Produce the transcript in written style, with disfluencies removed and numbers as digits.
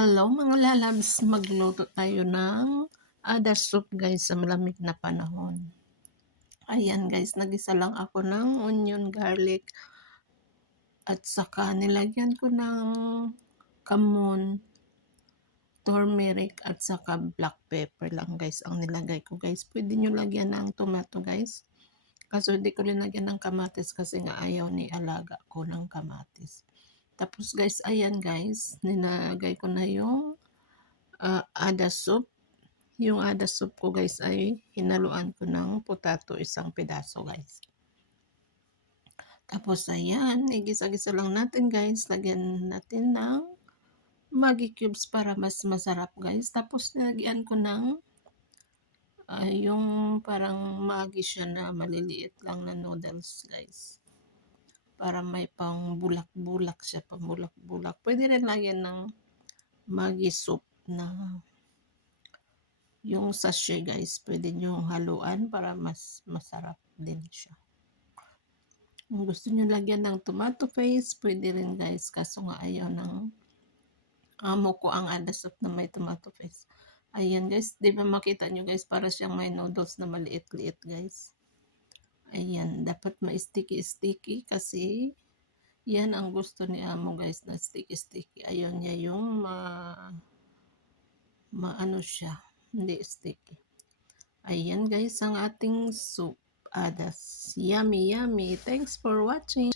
Hello mga lalabs, magluto tayo ng ada soup guys sa malamig na panahon. Ayan guys, nagisa lang ako ng onion, garlic at saka nilagyan ko ng kamon, turmeric at saka black pepper lang guys ang nilagay ko guys. Pwede nyo lagyan ng tomato guys. Kaso hindi ko linagyan ng kamatis kasi nga ayaw ni alaga ko ng kamatis. Tapos guys, ayan guys, nilagay ko na yung ada soup. Yung ada soup ko guys ay hinaluan ko ng potato isang pedaso guys. Tapos ayan, igisa-gisa lang natin guys. Lagyan natin ng Maggi cubes para mas masarap guys. Tapos nilagyan ko ng yung parang Maggi siya na maliliit lang na noodles guys. Para may pang bulak-bulak siya, pang bulak-bulak. Pwede rin lagyan ng Maggi soup na yung sachet guys, pwede nyo haluan para mas masarap din siya. Kung gusto nyo lagyan ng tomato paste, pwede rin guys. Kaso nga ayaw ng amo ko ang ada soup na may tomato paste. Ayan guys, di ba makita nyo guys, para siyang may noodles na maliit-liit guys. Ayan, dapat ma-sticky-sticky kasi yan ang gusto ni amo guys na sticky-sticky. Ayaw niya yung maano siya, hindi sticky. Ayan guys ang ating soup adas. Yummy, yummy. Thanks for watching.